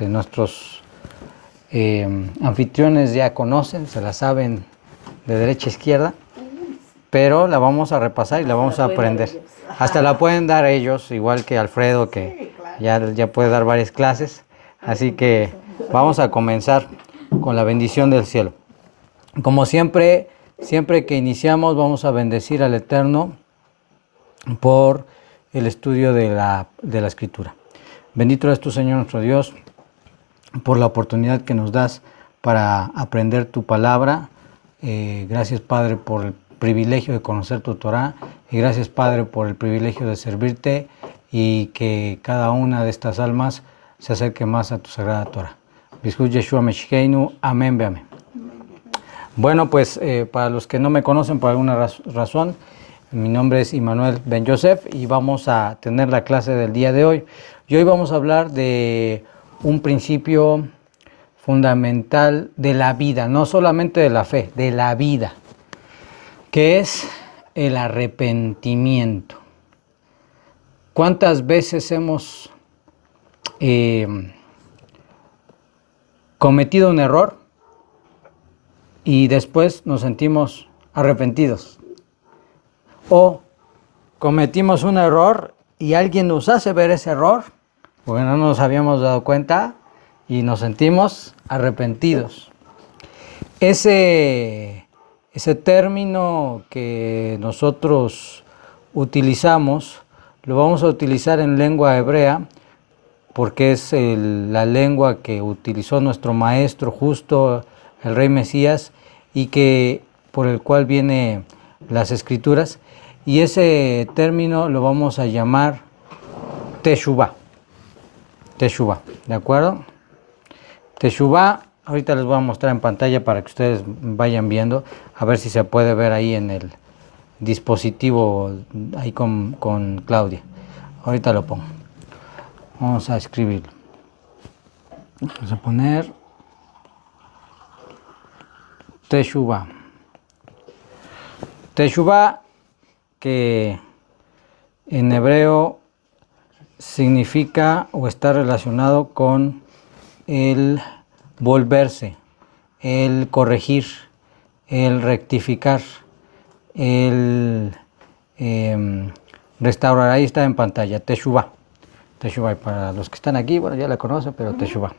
Nuestros anfitriones ya conocen, se la saben de derecha a izquierda, pero la vamos a repasar y la vamos a aprender. Hasta la pueden dar ellos, igual que Alfredo, que ya puede dar varias clases. Así que vamos a comenzar con la bendición del cielo. Como siempre que iniciamos, vamos a bendecir al Eterno por el estudio de la Escritura. Bendito eres tú, Señor nuestro Dios, por la oportunidad que nos das para aprender tu palabra. Gracias, Padre, por el privilegio de conocer tu Torah, y gracias, Padre, por el privilegio de servirte y que cada una de estas almas se acerque más a tu sagrada Torah. Bishut Yeshua Meshicheinu, amén, be amén. Bueno, pues para los que no me conocen por alguna razón, mi nombre es Immanuel Ben Yosef y vamos a tener la clase del día de hoy. Y hoy vamos a hablar de un principio fundamental de la vida, no solamente de la fe, de la vida, que es el arrepentimiento. ¿Cuántas veces hemos cometido un error y después nos sentimos arrepentidos? O cometimos un error y alguien nos hace ver ese error, porque no nos habíamos dado cuenta y nos sentimos arrepentidos. Ese término que nosotros utilizamos, lo vamos a utilizar en lengua hebrea, porque es la lengua que utilizó nuestro maestro justo, el rey Mesías, y que por el cual vienen las escrituras, y ese término lo vamos a llamar Teshuvah. Teshuvah, ¿de acuerdo? Teshuvah, ahorita les voy a mostrar en pantalla para que ustedes vayan viendo, a ver si se puede ver ahí en el dispositivo, ahí con Claudia. Ahorita lo pongo. Vamos a escribirlo. Vamos a poner Teshuvah. Teshuvah, que en hebreo significa o está relacionado con el volverse, el corregir, el rectificar, el restaurar. Ahí está en pantalla, Teshuvah. Teshuvah, para los que están aquí, bueno, ya la conocen, pero Teshuvah.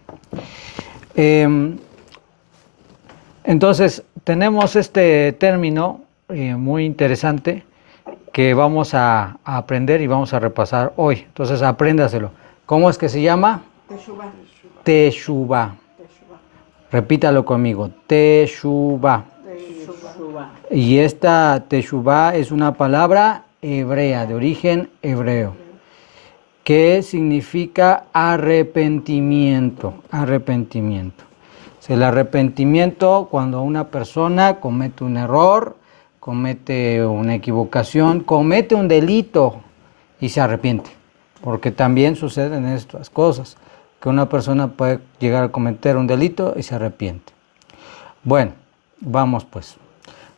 Entonces, tenemos este término muy interesante que vamos a aprender y vamos a repasar hoy. Entonces, apréndaselo. ¿Cómo es que se llama? Teshuvah. Teshuvah. Repítalo conmigo. Teshuvah. Teshuvah. Y esta Teshuvah es una palabra hebrea, de origen hebreo, que significa arrepentimiento. Arrepentimiento. El arrepentimiento cuando una persona comete un error, comete una equivocación, comete un delito y se arrepiente. Porque también suceden estas cosas, que una persona puede llegar a cometer un delito y se arrepiente. Bueno, vamos pues.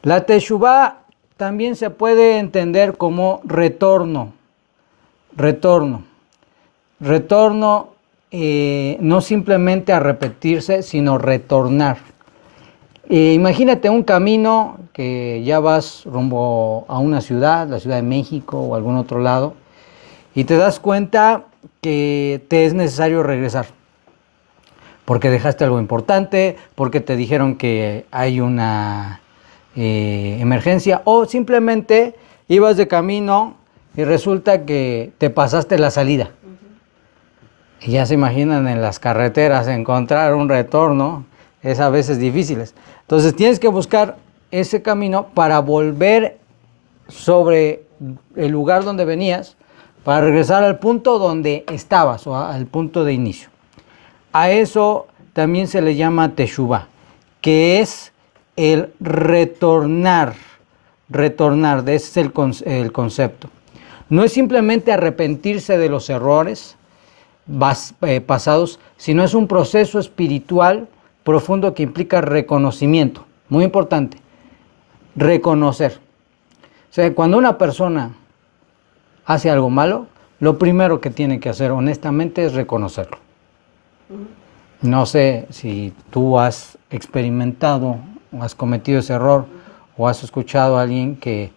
La Teshuvah también se puede entender como retorno. Retorno. Retorno, no simplemente a repetirse, sino retornar. Imagínate un camino que ya vas rumbo a una ciudad, la Ciudad de México o algún otro lado, y te das cuenta que te es necesario regresar, porque dejaste algo importante, porque te dijeron que hay una emergencia, o simplemente ibas de camino y resulta que te pasaste la salida. Y ya se imaginan en las carreteras encontrar un retorno, es a veces difícil. Entonces tienes que buscar ese camino para volver sobre el lugar donde venías, para regresar al punto donde estabas o al punto de inicio. A eso también se le llama Teshuvah, que es el retornar. Retornar, ese es el concepto. No es simplemente arrepentirse de los errores pasados, sino es un proceso espiritual profundo que implica reconocimiento. Muy importante, reconocer. O sea, cuando una persona hace algo malo, lo primero que tiene que hacer honestamente es reconocerlo. No sé si tú has experimentado o has cometido ese error o has escuchado a alguien que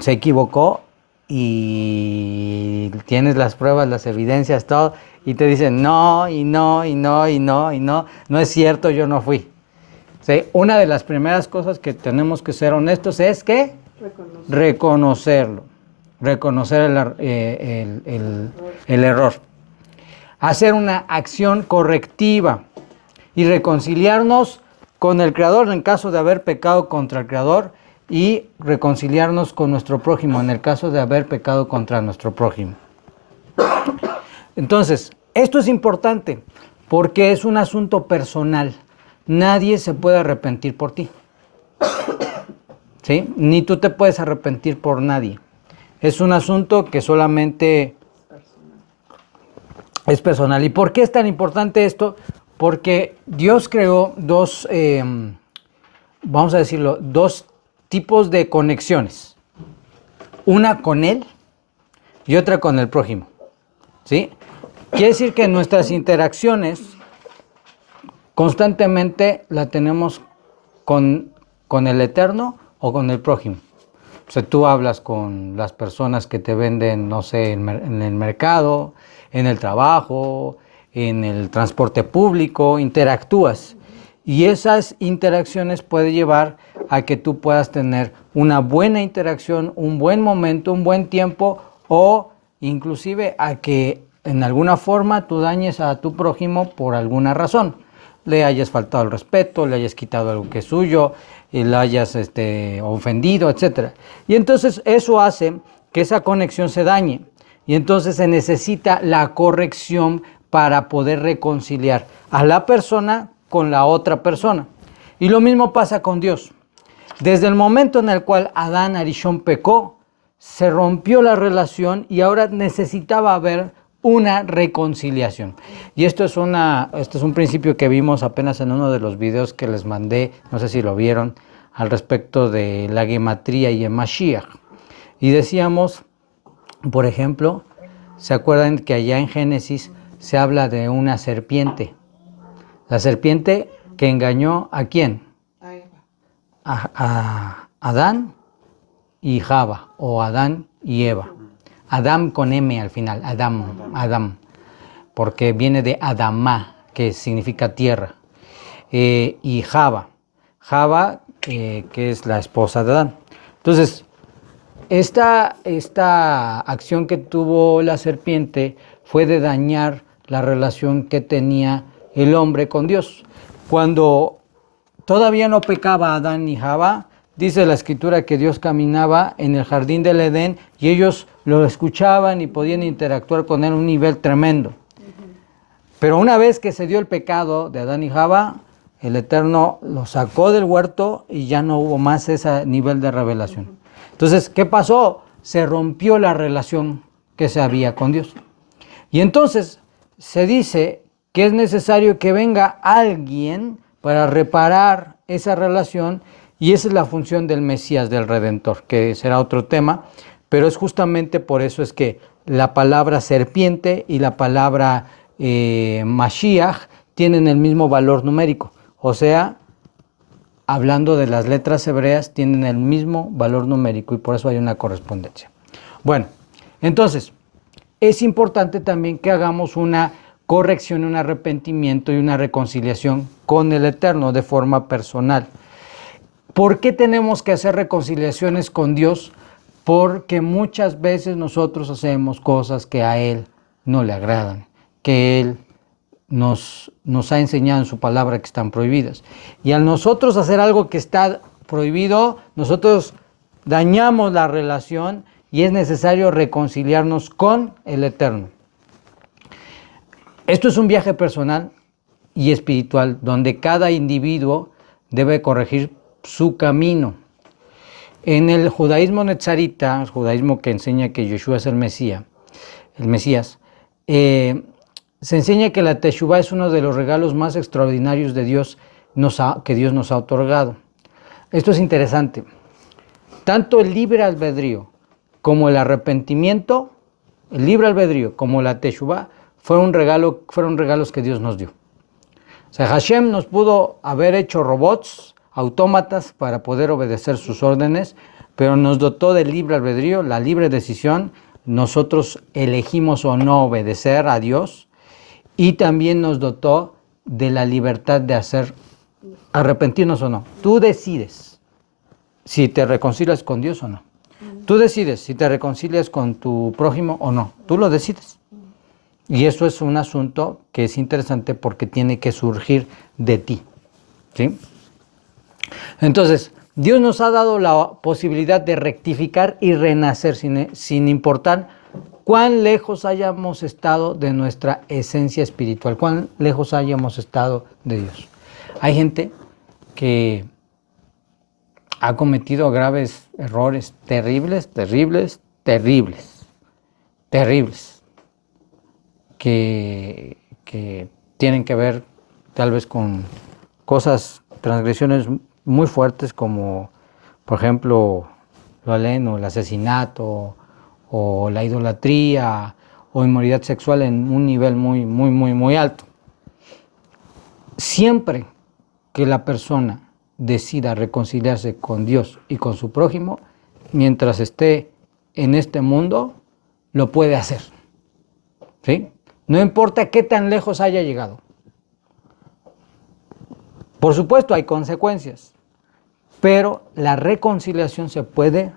se equivocó y tienes las pruebas, las evidencias, todo, y te dicen no, y no, y no, y no, y no, no es cierto, yo no fui. ¿Sí? Una de las primeras cosas que tenemos que ser honestos es que reconocerlo, reconocer el error. Hacer una acción correctiva y reconciliarnos con el Creador en caso de haber pecado contra el Creador y reconciliarnos con nuestro prójimo en el caso de haber pecado contra nuestro prójimo. Entonces, esto es importante porque es un asunto personal. Nadie se puede arrepentir por ti. ¿Sí? Ni tú te puedes arrepentir por nadie. Es un asunto que solamente es personal. ¿Y por qué es tan importante esto? Porque Dios creó dos, vamos a decirlo, dos tipos de conexiones. Una con Él y otra con el prójimo. ¿Sí? Quiere decir que nuestras interacciones constantemente la tenemos con el Eterno o con el prójimo. O sea, tú hablas con las personas que te venden, no sé, en el mercado, en el trabajo, en el transporte público, interactúas. Y esas interacciones pueden llevar a que tú puedas tener una buena interacción, un buen momento, un buen tiempo, o inclusive a que en alguna forma tú dañes a tu prójimo por alguna razón. Le hayas faltado el respeto, le hayas quitado algo que es suyo, y le hayas ofendido, etc. Y entonces eso hace que esa conexión se dañe. Y entonces se necesita la corrección para poder reconciliar a la persona con la otra persona. Y lo mismo pasa con Dios. Desde el momento en el cual Adán Arishon pecó, se rompió la relación y ahora necesitaba haber una reconciliación. Y esto es un principio que vimos apenas en uno de los videos que les mandé, no sé si lo vieron, al respecto de la gematría y el Mashiach. Y decíamos, por ejemplo, ¿se acuerdan que allá en Génesis se habla de una serpiente? La serpiente que engañó ¿a quién? A Adán y Java, o Adán y Eva. Adam con M al final, Adam, porque viene de Adamá, que significa tierra. Y Java, que es la esposa de Adán. Entonces, esta acción que tuvo la serpiente fue de dañar la relación que tenía el hombre con Dios. Cuando todavía no pecaba Adán ni Java, dice la escritura que Dios caminaba en el jardín del Edén y ellos lo escuchaban y podían interactuar con él a un nivel tremendo. Pero una vez que se dio el pecado de Adán y Java, el Eterno los sacó del huerto y ya no hubo más ese nivel de revelación. Entonces, ¿qué pasó? Se rompió la relación que se había con Dios. Y entonces se dice que es necesario que venga alguien para reparar esa relación, y esa es la función del Mesías, del Redentor, que será otro tema, pero es justamente por eso es que la palabra serpiente y la palabra Mashiach tienen el mismo valor numérico, o sea, hablando de las letras hebreas, tienen el mismo valor numérico y por eso hay una correspondencia. Bueno, entonces, es importante también que hagamos una corrección, un arrepentimiento y una reconciliación con el Eterno de forma personal. ¿Por qué tenemos que hacer reconciliaciones con Dios? Porque muchas veces nosotros hacemos cosas que a Él no le agradan, que Él nos ha enseñado en su palabra que están prohibidas. Y al nosotros hacer algo que está prohibido, nosotros dañamos la relación y es necesario reconciliarnos con el Eterno. Esto es un viaje personal y espiritual donde cada individuo debe corregir su camino. En el judaísmo netzarita, el judaísmo que enseña que Yeshua es el Mesías, se enseña que la Teshuvá es uno de los regalos más extraordinarios de Dios que Dios nos ha otorgado. Esto es interesante. Tanto el libre albedrío como el arrepentimiento, el libre albedrío como la Teshuvá, fueron regalos que Dios nos dio. O sea, Hashem nos pudo haber hecho robots, autómatas, para poder obedecer sus órdenes, pero nos dotó de libre albedrío, la libre decisión. Nosotros elegimos o no obedecer a Dios, y también nos dotó de la libertad de arrepentirnos o no. Tú decides si te reconcilias con Dios o no. Tú decides si te reconcilias con tu prójimo o no. Tú lo decides. Y eso es un asunto que es interesante porque tiene que surgir de ti, ¿sí? Entonces, Dios nos ha dado la posibilidad de rectificar y renacer sin importar cuán lejos hayamos estado de nuestra esencia espiritual, cuán lejos hayamos estado de Dios. Hay gente que ha cometido graves errores, terribles, que tienen que ver tal vez con transgresiones muy fuertes como, por ejemplo, lo leen, o el asesinato, o la idolatría, o inmoralidad sexual en un nivel muy alto. Siempre que la persona decida reconciliarse con Dios y con su prójimo, mientras esté en este mundo, lo puede hacer, ¿sí? No importa qué tan lejos haya llegado. Por supuesto, hay consecuencias, pero la reconciliación se puede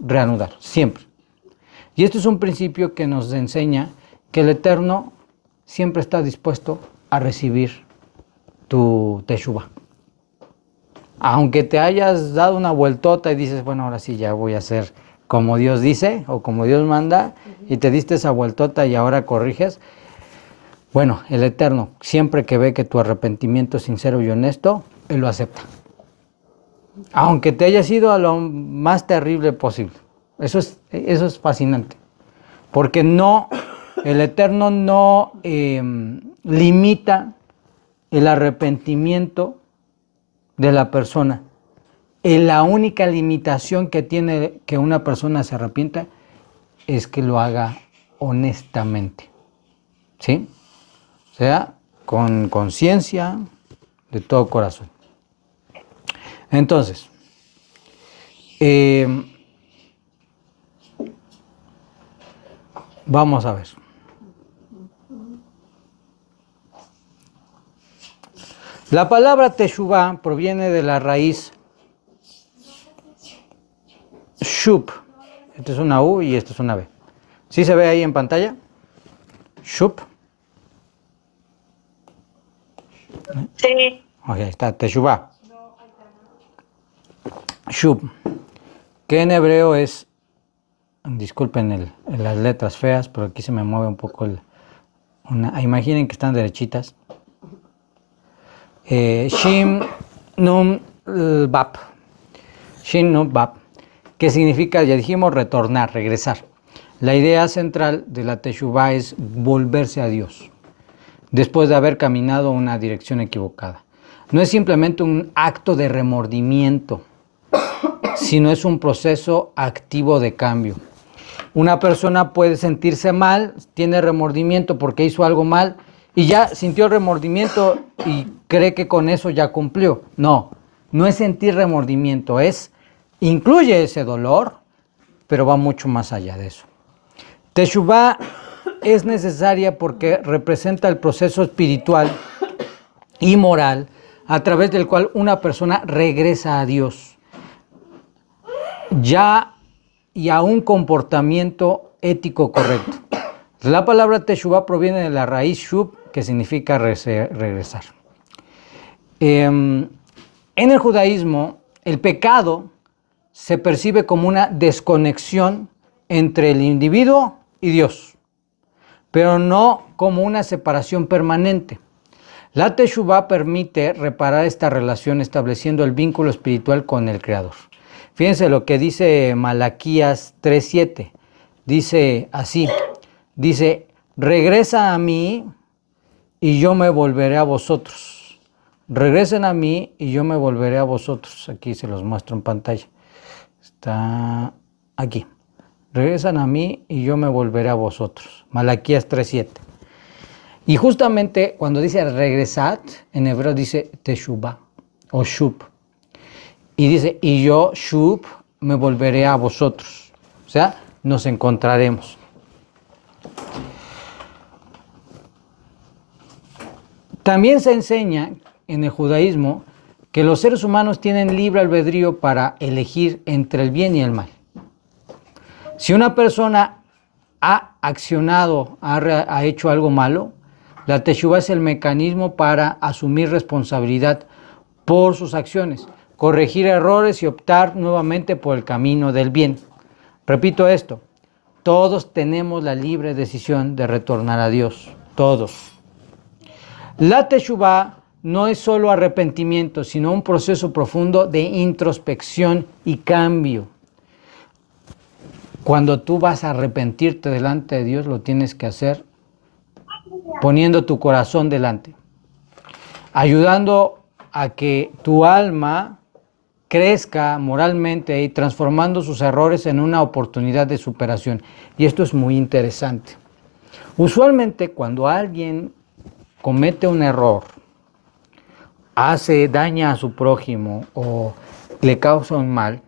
reanudar, siempre. Y esto es un principio que nos enseña que el Eterno siempre está dispuesto a recibir tu teshuvah. Aunque te hayas dado una vueltota y dices, bueno, ahora sí ya voy a hacer como Dios dice o como Dios manda, y te diste esa vueltota y ahora corriges. Bueno, el Eterno, siempre que ve que tu arrepentimiento es sincero y honesto, Él lo acepta. Aunque te haya sido a lo más terrible posible. Eso es fascinante. Porque el Eterno no limita el arrepentimiento de la persona. La única limitación que tiene que una persona se arrepienta es que lo haga honestamente, ¿sí? O sea, con conciencia, de todo corazón. Entonces, vamos a ver. La palabra teshuvah proviene de la raíz shub. Esta es una U y esta es una B. ¿Sí se ve ahí en pantalla? Shub. Sí. Ok, está teshuvah. Shub, que en hebreo es, disculpen las letras feas, pero aquí se me mueve un poco imaginen que están derechitas. Shin Nun Bap. Shin Nun Bap, que significa, ya dijimos, retornar, regresar. La idea central de la teshuvah es volverse a Dios después de haber caminado una dirección equivocada. No es simplemente un acto de remordimiento, sino es un proceso activo de cambio. Una persona puede sentirse mal, tiene remordimiento porque hizo algo mal y ya sintió remordimiento y cree que con eso ya cumplió. No es sentir remordimiento, incluye ese dolor, pero va mucho más allá de eso. Teshuvah es necesaria porque representa el proceso espiritual y moral a través del cual una persona regresa a Dios y a un comportamiento ético correcto. La palabra teshuvah proviene de la raíz shub, que significa regresar. En el judaísmo, el pecado se percibe como una desconexión entre el individuo y Dios, pero no como una separación permanente. La teshuvah permite reparar esta relación estableciendo el vínculo espiritual con el Creador. Fíjense lo que dice Malaquías 3:7. Dice así, regresa a mí y yo me volveré a vosotros. Regresen a mí y yo me volveré a vosotros. Aquí se los muestro en pantalla. Está aquí. Regresan a mí y yo me volveré a vosotros. Malaquías 3:7. Y justamente cuando dice regresad, en hebreo dice teshuvah o shub. Y dice, y yo, shub, me volveré a vosotros. O sea, nos encontraremos. También se enseña en el judaísmo que los seres humanos tienen libre albedrío para elegir entre el bien y el mal. Si una persona ha accionado, ha hecho algo malo, la teshuvah es el mecanismo para asumir responsabilidad por sus acciones, corregir errores y optar nuevamente por el camino del bien. Repito esto, todos tenemos la libre decisión de retornar a Dios, todos. La teshuvah no es solo arrepentimiento, sino un proceso profundo de introspección y cambio. Cuando tú vas a arrepentirte delante de Dios, lo tienes que hacer poniendo tu corazón delante, ayudando a que tu alma crezca moralmente y transformando sus errores en una oportunidad de superación. Y esto es muy interesante. Usualmente cuando alguien comete un error, daña a su prójimo o le causa un mal,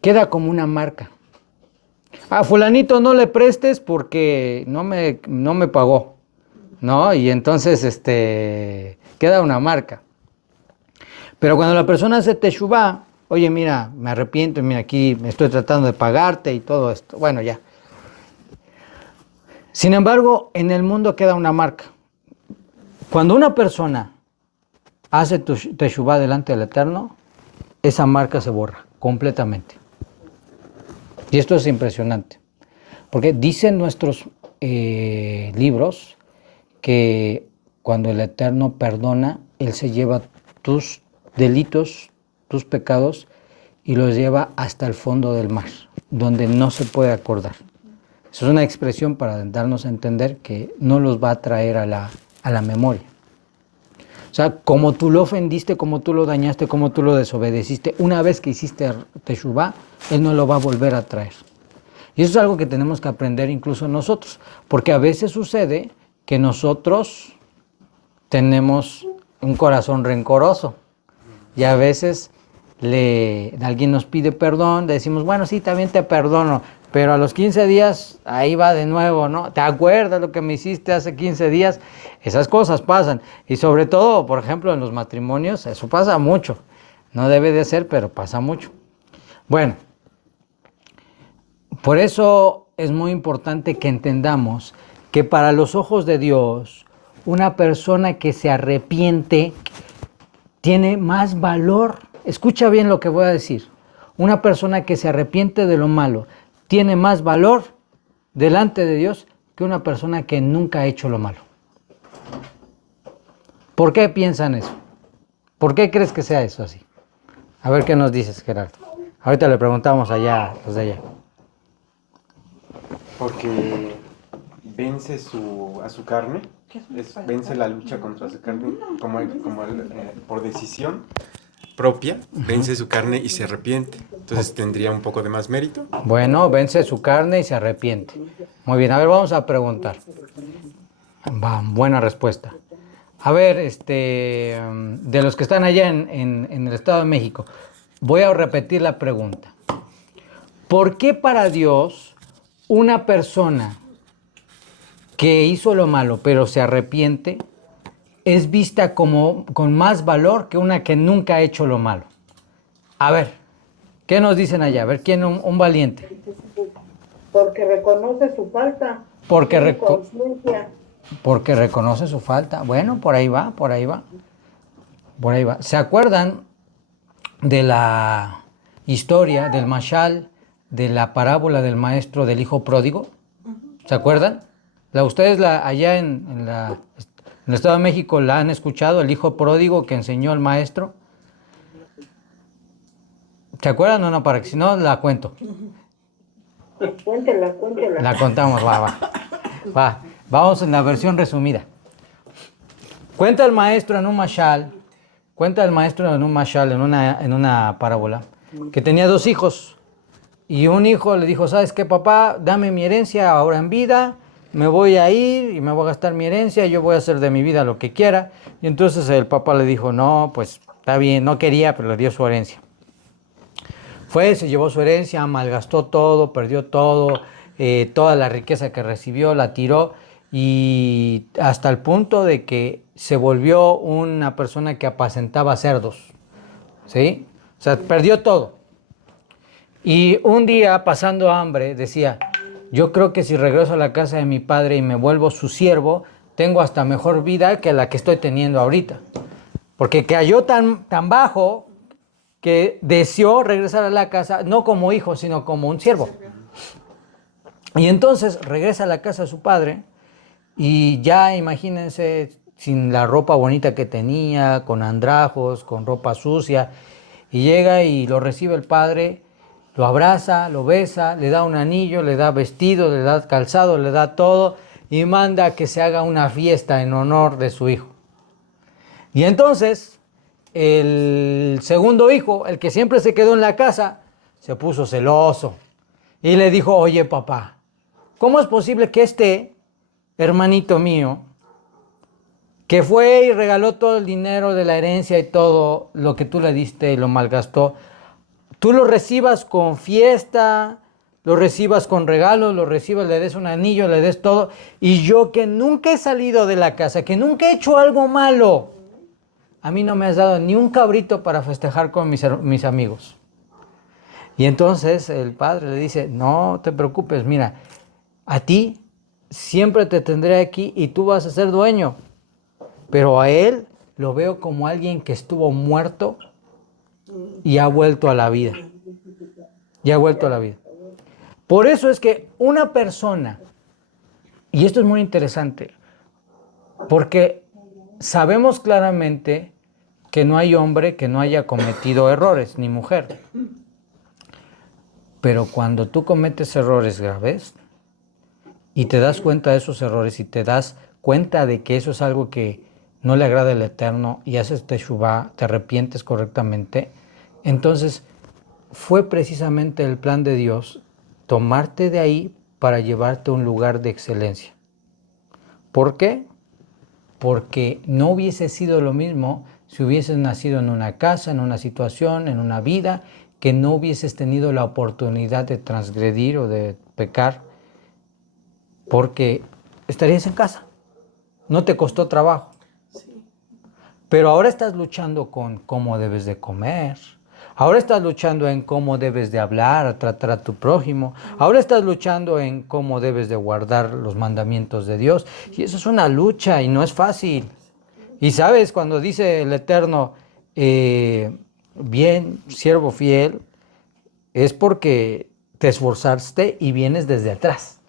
queda como una marca. A fulanito no le prestes porque no me pagó, ¿no? Y entonces queda una marca. Pero cuando la persona hace teshuvah, oye, mira, me arrepiento, mira, aquí me estoy tratando de pagarte y todo esto. Bueno, ya. Sin embargo, en el mundo queda una marca. Cuando una persona hace teshuvah delante del Eterno, esa marca se borra completamente. Y esto es impresionante, porque dicen nuestros libros que cuando el Eterno perdona, Él se lleva tus delitos, tus pecados, y los lleva hasta el fondo del mar, donde no se puede acordar. Eso es una expresión para darnos a entender que no los va a traer a la memoria. O sea, como tú lo ofendiste, como tú lo dañaste, como tú lo desobedeciste, una vez que hiciste teshuvah, Él no lo va a volver a traer. Y eso es algo que tenemos que aprender incluso nosotros, porque a veces sucede que nosotros tenemos un corazón rencoroso y a veces alguien nos pide perdón, le decimos, bueno, sí, también te perdono, pero a los 15 días ahí va de nuevo, ¿no? ¿Te acuerdas lo que me hiciste hace 15 días? Esas cosas pasan. Y sobre todo, por ejemplo, en los matrimonios, eso pasa mucho. No debe de ser, pero pasa mucho. Bueno, por eso es muy importante que entendamos que para los ojos de Dios, una persona que se arrepiente tiene más valor. Escucha bien lo que voy a decir. Una persona que se arrepiente de lo malo tiene más valor delante de Dios que una persona que nunca ha hecho lo malo. ¿Por qué piensan eso? ¿Por qué crees que sea eso así? A ver qué nos dices, Gerardo. Ahorita le preguntamos allá, los de allá. Porque vence a su carne, vence la lucha contra su carne por decisión propia, vence su carne y se arrepiente. Entonces tendría un poco de más mérito. Bueno, vence su carne y se arrepiente. Muy bien, a ver, vamos a preguntar. Buena respuesta. A ver, de los que están allá en el Estado de México, voy a repetir la pregunta. ¿Por qué para Dios una persona que hizo lo malo pero se arrepiente es vista con más valor que una que nunca ha hecho lo malo? A ver, ¿qué nos dicen allá? A ver, ¿quién un valiente? Porque reconoce su falta. Porque Porque reconoce su falta. Bueno, por ahí va. ¿Se acuerdan de la historia del mashal, de la parábola del maestro del hijo pródigo? ¿Se acuerdan? ¿Ustedes allá en el Estado de México la han escuchado, el hijo pródigo que enseñó el maestro? ¿Se acuerdan o no? Para que si no, la cuento. Cuéntela. La contamos, va. Vamos en la versión resumida. Cuenta el maestro en un mashal, en una parábola, que tenía 2 hijos. Y un hijo le dijo, ¿sabes qué, papá? Dame mi herencia ahora en vida me voy a ir y me voy a gastar mi herencia, yo voy a hacer de mi vida lo que quiera. Y entonces el papá le dijo, no, pues está bien, no quería, pero le dio su herencia. Fue, se llevó su herencia, malgastó todo, perdió todo, toda la riqueza que recibió la tiró y hasta el punto de que se volvió una persona que apacentaba cerdos, ¿sí? O sea, perdió todo. Y un día, pasando hambre, decía, yo creo que si regreso a la casa de mi padre y me vuelvo su siervo, tengo hasta mejor vida que la que estoy teniendo ahorita. Porque cayó tan bajo que deseó regresar a la casa, no como hijo, sino como un siervo. Y entonces regresa a la casa de su padre y ya imagínense, sin la ropa bonita que tenía, con andrajos, con ropa sucia, y llega y lo recibe el padre, lo abraza, lo besa, le da un anillo, le da vestido, le da calzado, le da todo y manda que se haga una fiesta en honor de su hijo. Y entonces el segundo hijo, el que siempre se quedó en la casa, se puso celoso y le dijo, oye papá, ¿cómo es posible que este hermanito mío, que fue y regaló todo el dinero de la herencia y todo lo que tú le diste y lo malgastó, tú lo recibas con fiesta, lo recibas con regalos, lo recibas, le des un anillo, le des todo, y yo que nunca he salido de la casa, que nunca he hecho algo malo, a mí no me has dado ni un cabrito para festejar con mis amigos? Y entonces el padre le dice, no te preocupes, mira, a ti siempre te tendré aquí y tú vas a ser dueño, pero a él lo veo como alguien que estuvo muerto y ha vuelto a la vida. Y ha vuelto a la vida. Por eso es que una persona, y esto es muy interesante, porque sabemos claramente que no hay hombre que no haya cometido errores, ni mujer. Pero cuando tú cometes errores graves y te das cuenta de esos errores y te das cuenta de que eso es algo que no le agrada al Eterno y haces teshuvá, te arrepientes correctamente, entonces fue precisamente el plan de Dios tomarte de ahí para llevarte a un lugar de excelencia. ¿Por qué? Porque no hubiese sido lo mismo si hubieses nacido en una casa, en una situación, en una vida, que no hubieses tenido la oportunidad de transgredir o de pecar, porque estarías en casa. No te costó trabajo. Pero ahora estás luchando con cómo debes de comer. Ahora estás luchando en cómo debes de hablar, tratar a tu prójimo. Ahora estás luchando en cómo debes de guardar los mandamientos de Dios. Y eso es una lucha y no es fácil. Y sabes, cuando dice el Eterno, bien, siervo fiel, es porque te esforzaste y vienes desde atrás.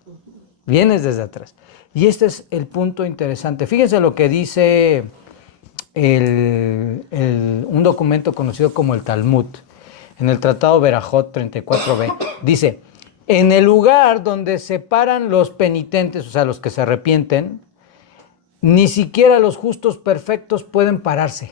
Vienes desde atrás. Y este es el punto interesante. Fíjense lo que dice un documento conocido como el Talmud, en el Tratado Berajot 34b, dice, en el lugar donde se paran los penitentes, o sea, los que se arrepienten, ni siquiera los justos perfectos pueden pararse.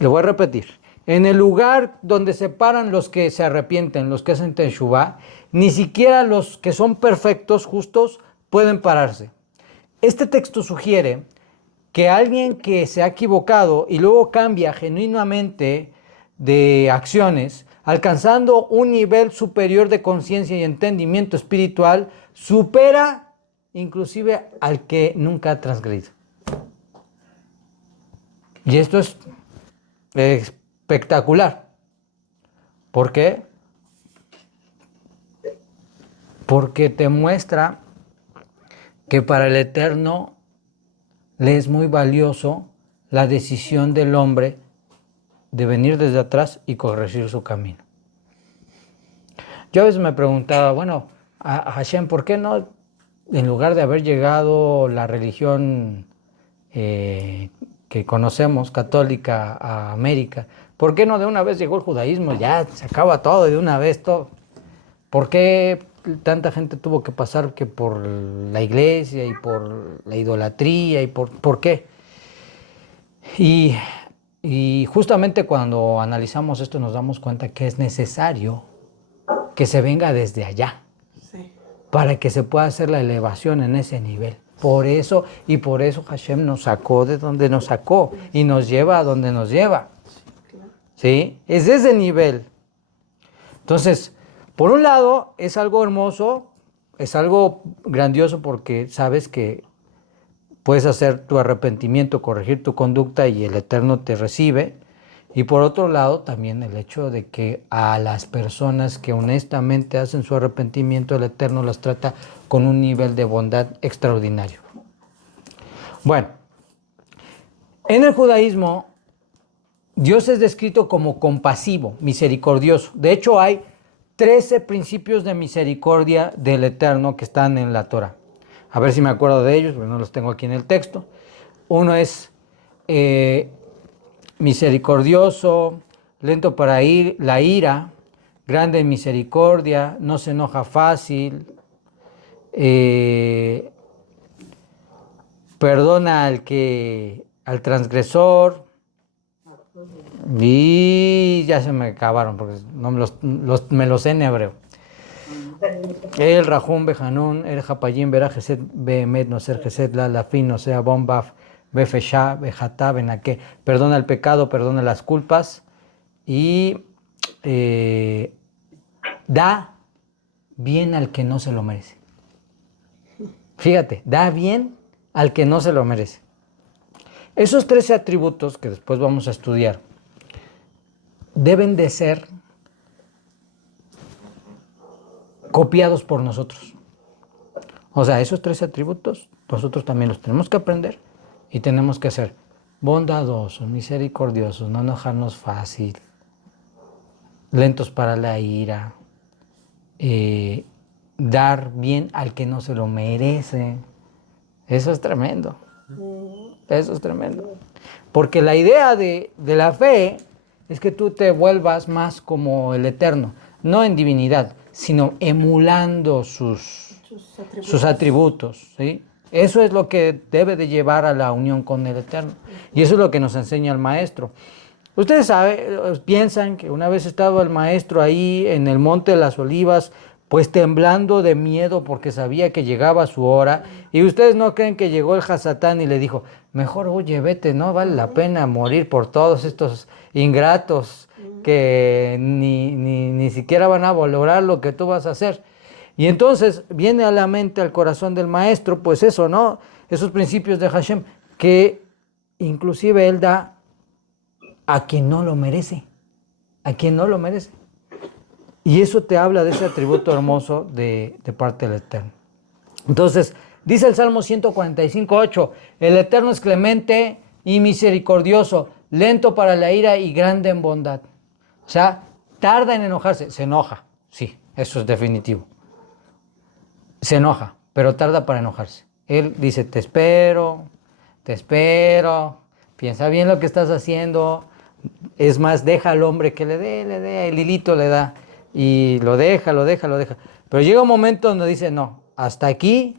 Lo voy a repetir. En el lugar donde se paran los que se arrepienten, los que hacen teshuvá, ni siquiera los que son perfectos, justos, pueden pararse. Este texto sugiere que alguien que se ha equivocado y luego cambia genuinamente de acciones, alcanzando un nivel superior de conciencia y entendimiento espiritual, supera inclusive al que nunca ha transgredido. Y esto es espectacular. ¿Por qué? Porque te muestra que para el Eterno le es muy valioso la decisión del hombre de venir desde atrás y corregir su camino. Yo a veces me preguntaba, bueno, a Hashem, ¿por qué no, en lugar de haber llegado la religión que conocemos, católica, a América, ¿por qué no de una vez llegó el judaísmo? Ya se acaba todo de una vez todo. ¿Por qué tanta gente tuvo que pasar que por la iglesia y por la idolatría y por qué? Y justamente cuando analizamos esto nos damos cuenta que es necesario que se venga desde allá. Sí. para que se pueda hacer la elevación en ese nivel. Por eso Hashem nos sacó de donde nos sacó y nos lleva a donde nos lleva. ¿Sí? Es ese nivel. Entonces, por un lado, es algo hermoso, es algo grandioso porque sabes que puedes hacer tu arrepentimiento, corregir tu conducta y el Eterno te recibe. Y por otro lado, también el hecho de que a las personas que honestamente hacen su arrepentimiento, el Eterno las trata con un nivel de bondad extraordinario. Bueno, en el judaísmo, Dios es descrito como compasivo, misericordioso. De hecho, hay 13 principios de misericordia del Eterno que están en la Torah. A ver si me acuerdo de ellos, porque no los tengo aquí en el texto. Uno es misericordioso, lento para la ira, grande en misericordia, no se enoja fácil, perdona al transgresor. Y ya se me acabaron porque no me los sé en hebreo. El Rahum Bejanun, el Japayim, Vera Geset, Behemet, no ser Geset, la fin, no sea Bombaf, Befeshá, Bejatá, Benaque. Perdona el pecado, perdona las culpas y da bien al que no se lo merece. Fíjate, da bien al que no se lo merece. Esos 13 atributos que después vamos a estudiar deben de ser copiados por nosotros. O sea, esos 13 atributos nosotros también los tenemos que aprender y tenemos que ser bondadosos, misericordiosos, no enojarnos fácil, lentos para la ira, dar bien al que no se lo merece. Eso es tremendo. Eso es tremendo. Porque la idea de la fe es que tú te vuelvas más como el Eterno, no en divinidad, sino emulando sus atributos, ¿sí? Eso es lo que debe de llevar a la unión con el Eterno. Y eso es lo que nos enseña el Maestro. Ustedes piensan que una vez estaba el Maestro ahí en el Monte de las Olivas, pues temblando de miedo porque sabía que llegaba su hora. Y ustedes no creen que llegó el Hasatán y le dijo, mejor oye, vete, no vale la pena morir por todos estos ingratos que ni siquiera van a valorar lo que tú vas a hacer. Y entonces viene a la mente, al corazón del Maestro, pues eso, ¿no? Esos principios de Hashem, que inclusive Él da a quien no lo merece, a quien no lo merece. Y eso te habla de ese atributo hermoso de parte del Eterno. Entonces, dice el Salmo 145:8, el Eterno es clemente y misericordioso, lento para la ira y grande en bondad. O sea, tarda en enojarse, se enoja, sí, eso es definitivo. Se enoja, pero tarda para enojarse. Él dice, te espero, piensa bien lo que estás haciendo. Es más, deja al hombre que le dé, el hilito le da. Y lo deja. Pero llega un momento donde dice, no, hasta aquí,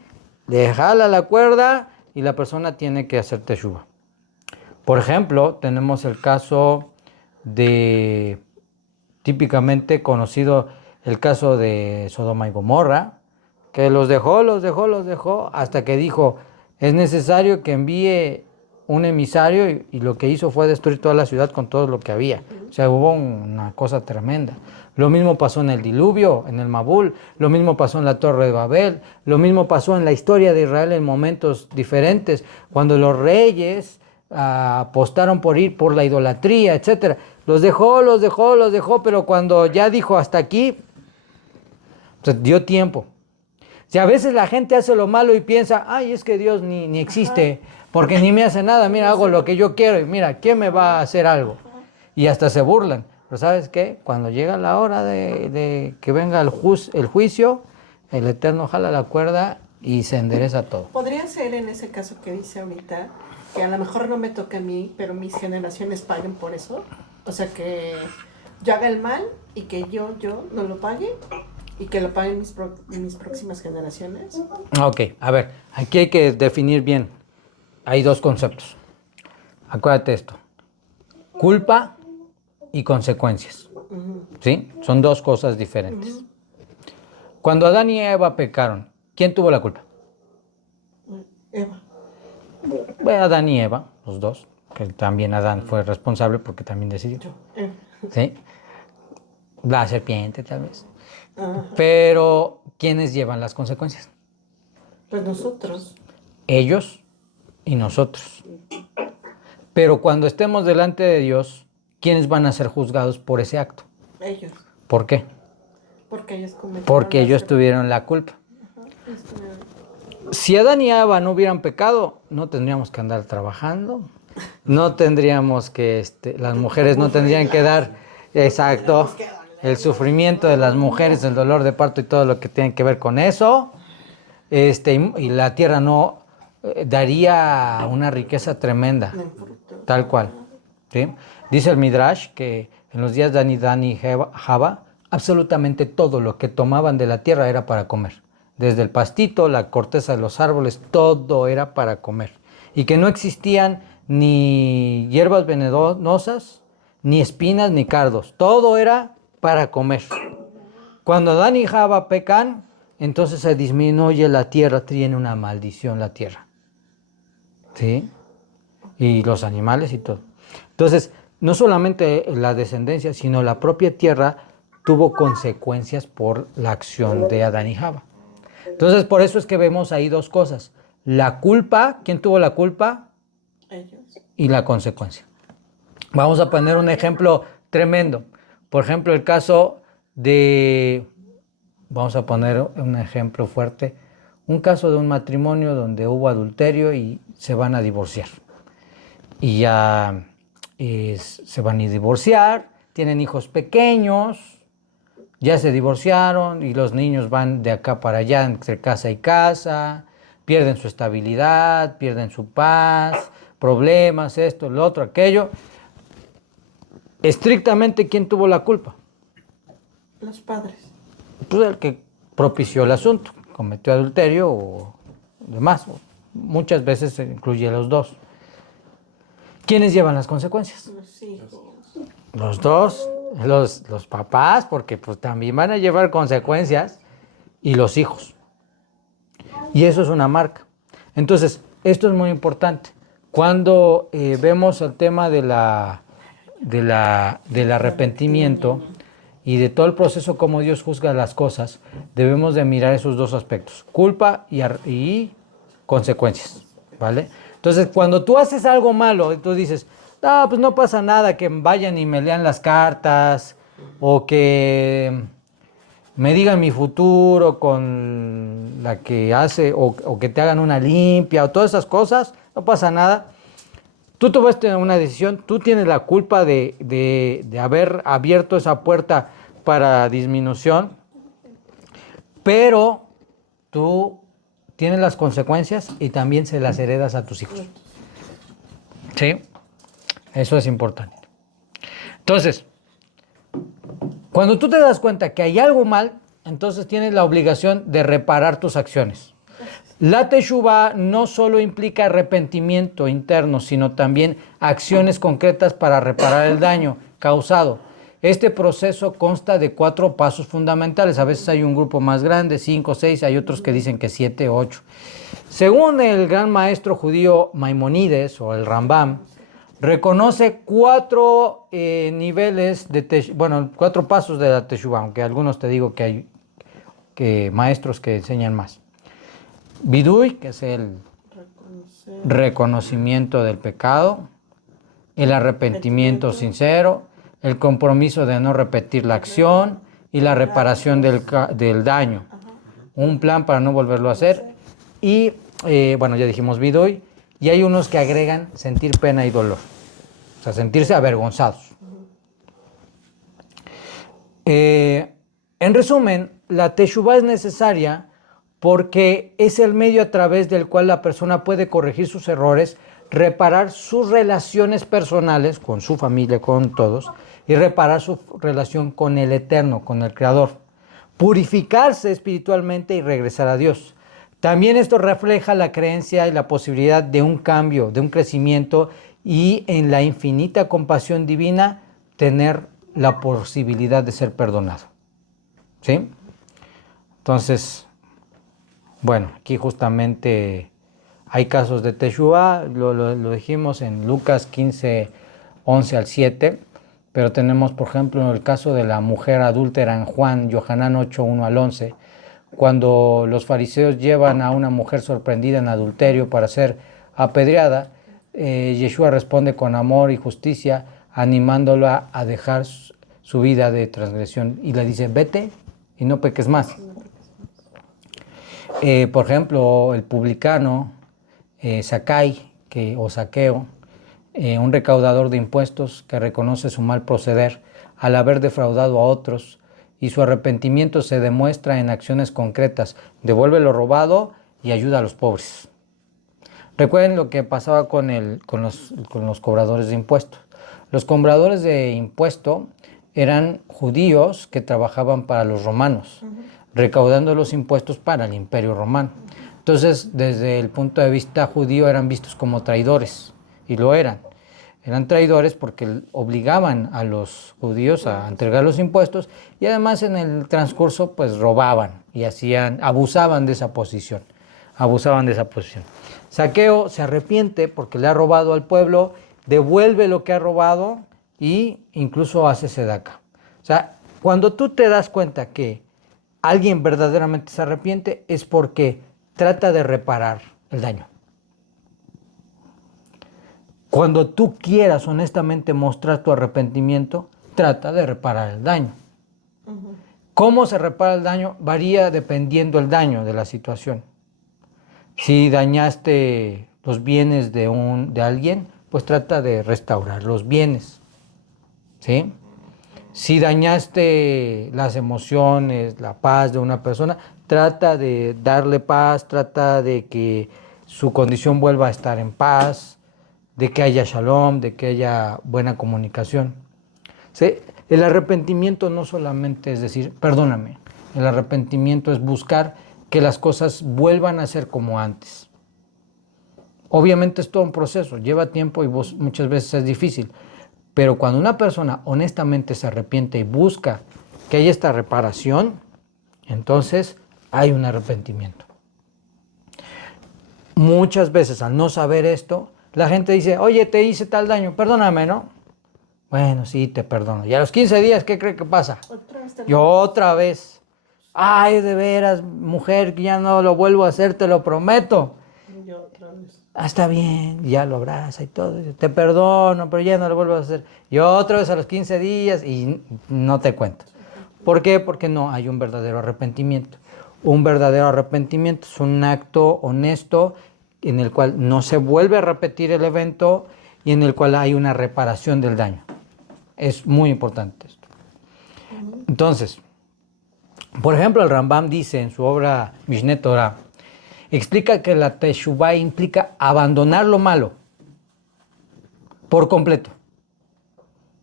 le jala la cuerda y la persona tiene que hacer teshuva. Por ejemplo, tenemos el caso de, típicamente conocido, el caso de Sodoma y Gomorra, que los dejó, hasta que dijo, es necesario que envíe un emisario y lo que hizo fue destruir toda la ciudad con todo lo que había. O sea, hubo una cosa tremenda. Lo mismo pasó en el diluvio, en el Mabul, lo mismo pasó en la Torre de Babel, lo mismo pasó en la historia de Israel en momentos diferentes, cuando los reyes apostaron por ir por la idolatría, etc. Los dejó, pero cuando ya dijo hasta aquí, pues dio tiempo. Si a veces la gente hace lo malo y piensa, ay, es que Dios ni existe, porque ni me hace nada, mira, hago lo que yo quiero y mira, ¿quién me va a hacer algo? Y hasta se burlan. Pero ¿sabes qué? Cuando llega la hora de que venga el juicio, el Eterno jala la cuerda y se endereza todo. ¿Podría ser en ese caso que dice ahorita, que a lo mejor no me toca a mí, pero mis generaciones paguen por eso? O sea, que yo haga el mal y que yo no lo pague y que lo paguen mis próximas generaciones. Ok, a ver, aquí hay que definir bien. Hay dos conceptos. Acuérdate esto. Culpa y consecuencias. ¿Sí? Son dos cosas diferentes. Cuando Adán y Eva pecaron, ¿quién tuvo la culpa? Eva. Bueno, Adán y Eva, los dos, que también Adán fue responsable porque también decidió. Yo. Eva. ¿Sí? La serpiente, tal vez. Ajá. Pero, ¿quiénes llevan las consecuencias? Pues nosotros. Ellos y nosotros. Pero cuando estemos delante de Dios, ¿quiénes van a ser juzgados por ese acto? Ellos. ¿Por qué? Porque ellos cometieron. Porque ellos la- tuvieron la culpa. Ajá, ellos tuvieron- Si Adán y Eva no hubieran pecado, no tendríamos que andar trabajando, no tendríamos que, las mujeres no tendrían que dar, exacto, el sufrimiento de las mujeres, el dolor de parto y todo lo que tiene que ver con eso, y la tierra no daría una riqueza tremenda, en fruto. tal cual. ¿Sí? Dice el Midrash que en los días de Adán y Java, absolutamente todo lo que tomaban de la tierra era para comer. Desde el pastito, la corteza de los árboles, todo era para comer. Y que no existían ni hierbas venenosas, ni espinas, ni cardos. Todo era para comer. Cuando Adán y Java pecan, entonces se disminuye la tierra, tiene una maldición la tierra. ¿Sí? Y los animales y todo. Entonces, no solamente la descendencia, sino la propia tierra tuvo consecuencias por la acción de Adán y Java. Entonces, por eso es que vemos ahí dos cosas. La culpa, ¿quién tuvo la culpa? Ellos. Y la consecuencia. Vamos a poner un ejemplo tremendo. Por ejemplo, el caso de, vamos a poner un ejemplo fuerte, un caso de un matrimonio donde hubo adulterio y se van a divorciar. Y ya se van a divorciar, tienen hijos pequeños, ya se divorciaron y los niños van de acá para allá entre casa y casa, pierden su estabilidad, pierden su paz, problemas, esto, lo otro, aquello. Estrictamente, ¿quién tuvo la culpa? Los padres. Pues el que propició el asunto, cometió adulterio o demás. Muchas veces se incluye a los dos. ¿Quiénes llevan las consecuencias? Los hijos. Los dos, los papás, porque pues también van a llevar consecuencias, y los hijos. Y eso es una marca. Entonces, esto es muy importante. Cuando vemos el tema del arrepentimiento y de todo el proceso como Dios juzga las cosas, debemos de mirar esos dos aspectos, culpa y consecuencias, ¿vale? Entonces, cuando tú haces algo malo y tú dices, no, pues no pasa nada, que vayan y me lean las cartas, o que me digan mi futuro con la que hace, o que te hagan una limpia, o todas esas cosas, no pasa nada. Tú tomaste una decisión, tú tienes la culpa de haber abierto esa puerta para disminución, pero tú tienes las consecuencias y también se las heredas a tus hijos. ¿Sí? Eso es importante. Entonces, cuando tú te das cuenta que hay algo mal, entonces tienes la obligación de reparar tus acciones. La teshuvá no solo implica arrepentimiento interno, sino también acciones concretas para reparar el daño causado. Este proceso consta de 4 pasos fundamentales. A veces hay un grupo más grande, 5, 6, hay otros que dicen que 7, 8. Según el gran maestro judío Maimónides o el Rambam, reconoce 4 niveles de 4 pasos de la teshuvá, aunque algunos te digo que hay maestros que enseñan más. Vidui, que es el reconocimiento del pecado, el arrepentimiento sincero, el compromiso de no repetir la acción y la reparación del daño. Un plan para no volverlo a hacer. Y, ya dijimos Vidui, y hay unos que agregan sentir pena y dolor, o sea, sentirse avergonzados. En resumen, la teshuvá es necesaria porque es el medio a través del cual la persona puede corregir sus errores, reparar sus relaciones personales con su familia, con todos, y reparar su relación con el Eterno, con el Creador, purificarse espiritualmente y regresar a Dios. También esto refleja la creencia y la posibilidad de un cambio, de un crecimiento, y en la infinita compasión divina tener la posibilidad de ser perdonado. ¿Sí? Entonces, bueno, aquí justamente hay casos de Teshuvá, lo dijimos en Lucas 15, 11 al 7, pero tenemos, por ejemplo, el caso de la mujer adúltera en Juan, Yohanan 8, 1 al 11, cuando los fariseos llevan a una mujer sorprendida en adulterio para ser apedreada, Yeshua responde con amor y justicia, animándola a dejar su vida de transgresión y le dice, vete y no peques más. Por ejemplo, el publicano Zaqueo, un recaudador de impuestos que reconoce su mal proceder al haber defraudado a otros, y su arrepentimiento se demuestra en acciones concretas: devuelve lo robado y ayuda a los pobres. Recuerden lo que pasaba con los cobradores de impuestos. Los cobradores de impuesto eran judíos que trabajaban para los romanos, recaudando los impuestos para el Imperio Romano. Entonces, desde el punto de vista judío, eran vistos como traidores, y lo eran. Eran traidores porque obligaban a los judíos a entregar los impuestos, y además en el transcurso pues robaban y abusaban de esa posición. Zaqueo se arrepiente porque le ha robado al pueblo, devuelve lo que ha robado e incluso hace sedaca. O sea, cuando tú te das cuenta que alguien verdaderamente se arrepiente, es porque trata de reparar el daño. Cuando tú quieras honestamente mostrar tu arrepentimiento, trata de reparar el daño. ¿Cómo se repara el daño? Varía dependiendo del daño de la situación. Si dañaste los bienes de alguien, pues trata de restaurar los bienes, ¿sí? Si dañaste las emociones, la paz de una persona, trata de darle paz, trata de que su condición vuelva a estar en paz, de que haya shalom, de que haya buena comunicación. ¿Sí? El arrepentimiento no solamente es decir, perdóname. El arrepentimiento es buscar que las cosas vuelvan a ser como antes. Obviamente es todo un proceso, lleva tiempo y muchas veces es difícil. Pero cuando una persona honestamente se arrepiente y busca que haya esta reparación, entonces hay un arrepentimiento. Muchas veces al no saber esto, la gente dice, oye, te hice tal daño, perdóname, ¿no? Bueno, sí, te perdono. Y a los 15 días, ¿qué cree que pasa? Otra vez. Ay, de veras, mujer, que ya no lo vuelvo a hacer, te lo prometo. Yo otra vez. Ah, está bien, ya lo abraza y todo. Te perdono, pero ya no lo vuelvo a hacer. Y otra vez a los 15 días y no te cuento. ¿Por qué? Porque no hay un verdadero arrepentimiento. Un verdadero arrepentimiento es un acto honesto en el cual no se vuelve a repetir el evento y en el cual hay una reparación del daño. Es muy importante esto. Entonces, por ejemplo, el Rambam dice en su obra Mishneh Torah, explica que la Teshuvá implica abandonar lo malo por completo,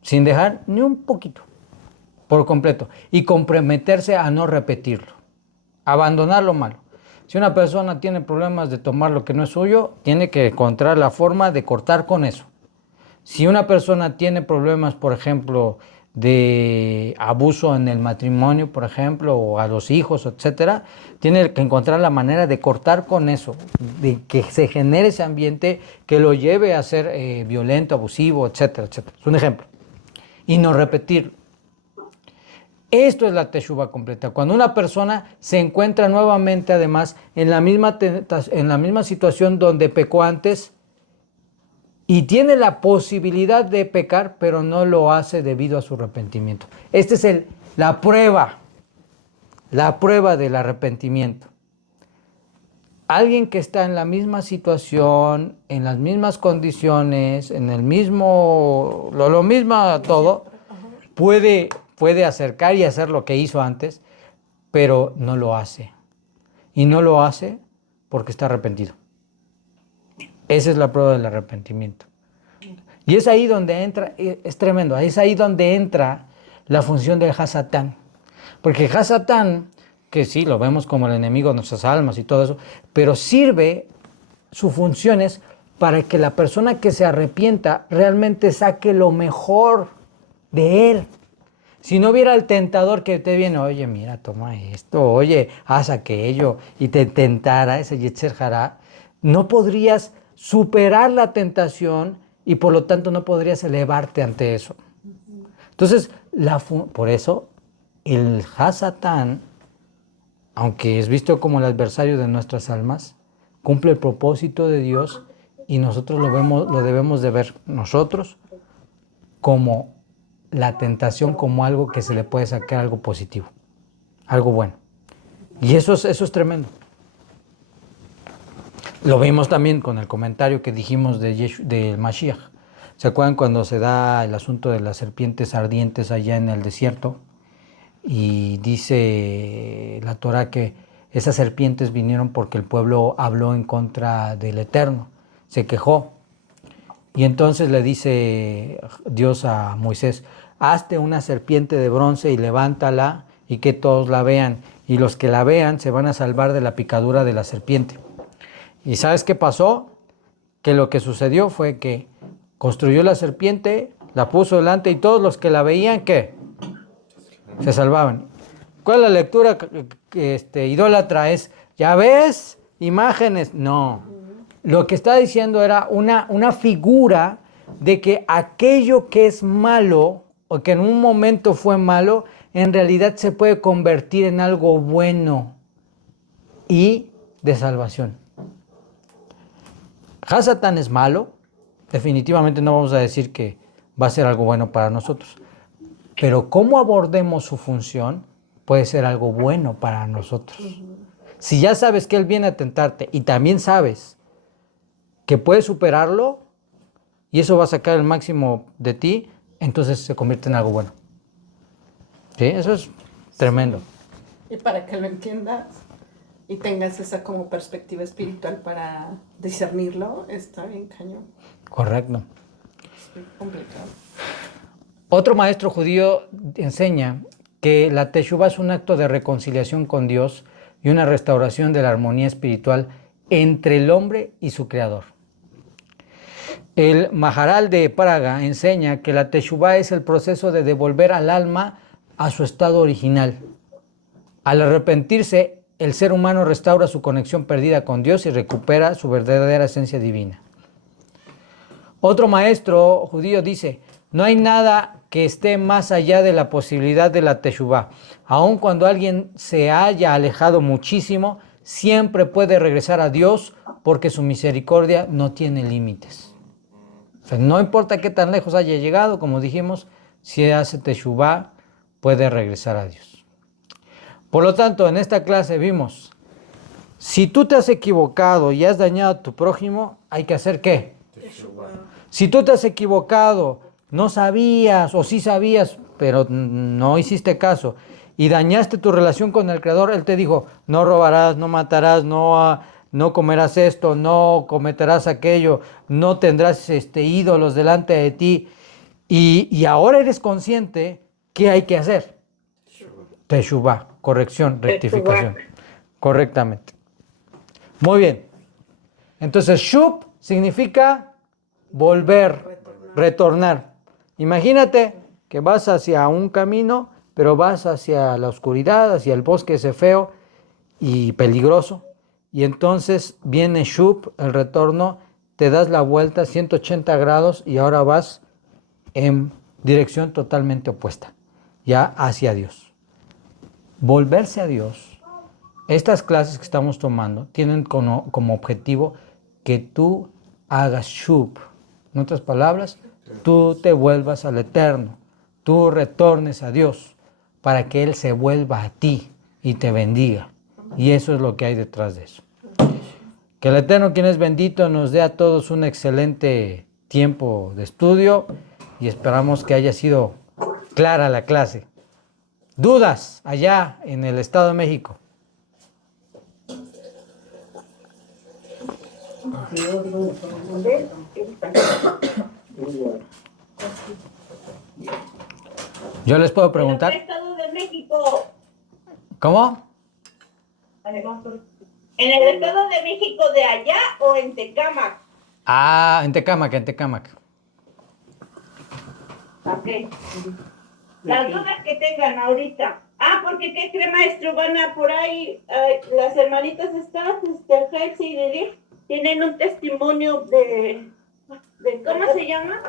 sin dejar ni un poquito, por completo, y comprometerse a no repetirlo. Abandonar lo malo. Si una persona tiene problemas de tomar lo que no es suyo, tiene que encontrar la forma de cortar con eso. Si una persona tiene problemas, por ejemplo, de abuso en el matrimonio, por ejemplo, o a los hijos, etcétera, tiene que encontrar la manera de cortar con eso, de que se genere ese ambiente que lo lleve a ser violento, abusivo, etcétera, etcétera. Es un ejemplo. Y no repetirlo. Esto es la Teshuvá completa. Cuando una persona se encuentra nuevamente, además, en la misma situación donde pecó antes y tiene la posibilidad de pecar, pero no lo hace debido a su arrepentimiento. Esta es la prueba del arrepentimiento. Alguien que está en la misma situación, en las mismas condiciones, en el mismo, lo mismo todo, puede acercar y hacer lo que hizo antes, pero no lo hace. Y no lo hace porque está arrepentido. Esa es la prueba del arrepentimiento. Y es ahí donde entra, es tremendo, es ahí donde entra la función del Hasatán. Porque el Hasatán, que sí, lo vemos como el enemigo de nuestras almas y todo eso, pero su función es para que la persona que se arrepienta realmente saque lo mejor de él. Si no hubiera el tentador que te viene, oye, mira, toma esto, oye, haz aquello, y te tentara ese Yetzer Hará, no podrías superar la tentación y por lo tanto no podrías elevarte ante eso. Entonces, por eso, el Hasatán, aunque es visto como el adversario de nuestras almas, cumple el propósito de Dios y nosotros lo debemos de ver nosotros como la tentación, como algo que se le puede sacar algo positivo, algo bueno. Y eso es tremendo. Lo vimos también con el comentario que dijimos de Mashiach. ¿Se acuerdan cuando se da el asunto de las serpientes ardientes allá en el desierto? Y dice la Torah que esas serpientes vinieron porque el pueblo habló en contra del Eterno, se quejó. Y entonces le dice Dios a Moisés, hazte una serpiente de bronce y levántala y que todos la vean. Y los que la vean se van a salvar de la picadura de la serpiente. ¿Y sabes qué pasó? Que lo que sucedió fue que construyó la serpiente, la puso delante y todos los que la veían, ¿qué? Se salvaban. ¿Cuál es la lectura idólatra? Es, ¿ya ves? Imágenes. No. Lo que está diciendo era una figura de que aquello que es malo o que en un momento fue malo, en realidad se puede convertir en algo bueno y de salvación. Hasatán es malo, definitivamente no vamos a decir que va a ser algo bueno para nosotros, pero cómo abordemos su función puede ser algo bueno para nosotros. Si ya sabes que él viene a tentarte y también sabes que puedes superarlo y eso va a sacar el máximo de ti, entonces se convierte en algo bueno. ¿Sí? Eso es tremendo. Y para que lo entiendas y tengas esa como perspectiva espiritual para discernirlo, está bien cañón. Correcto. Es muy complicado. Otro maestro judío enseña que la Teshuvá es un acto de reconciliación con Dios y una restauración de la armonía espiritual entre el hombre y su creador. El Maharal de Praga enseña que la Teshuvá es el proceso de devolver al alma a su estado original. Al arrepentirse, el ser humano restaura su conexión perdida con Dios y recupera su verdadera esencia divina. Otro maestro judío dice, no hay nada que esté más allá de la posibilidad de la Teshuvá. Aun cuando alguien se haya alejado muchísimo, siempre puede regresar a Dios porque su misericordia no tiene límites. O sea, no importa qué tan lejos haya llegado, como dijimos, si hace Teshuvá, puede regresar a Dios. Por lo tanto, en esta clase vimos, si tú te has equivocado y has dañado a tu prójimo, hay que hacer ¿qué? Teshuvá. Si tú te has equivocado, no sabías o sí sabías, pero no hiciste caso y dañaste tu relación con el Creador, Él te dijo, no robarás, no matarás, no comerás esto, no cometerás aquello, no tendrás ídolos delante de ti. Y ahora eres consciente, ¿qué hay que hacer? Teshuvá, corrección, rectificación. Correctamente. Muy bien. Entonces, Shub significa volver, retornar. Imagínate que vas hacia un camino, pero vas hacia la oscuridad, hacia el bosque ese feo y peligroso. Y entonces viene Shub, el retorno, te das la vuelta 180 grados y ahora vas en dirección totalmente opuesta, ya hacia Dios. Volverse a Dios. Estas clases que estamos tomando tienen como objetivo que tú hagas Shub. En otras palabras, tú te vuelvas al Eterno, tú retornes a Dios para que Él se vuelva a ti y te bendiga. Y eso es lo que hay detrás de eso. Que el Eterno, quien es bendito, nos dé a todos un excelente tiempo de estudio y esperamos que haya sido clara la clase. ¿Dudas allá en el Estado de México? Yo les puedo preguntar. ¿En el Estado de México? ¿Cómo? ¿En el Estado de México de allá o en Tecámac? Ah, en Tecámac, en Tecámac. Ok. Las dudas que tengan ahorita. Porque ¿qué cree, maestro? Van a por ahí, las hermanitas estas, Helsi y Lili, tienen un testimonio de ¿cómo se llama?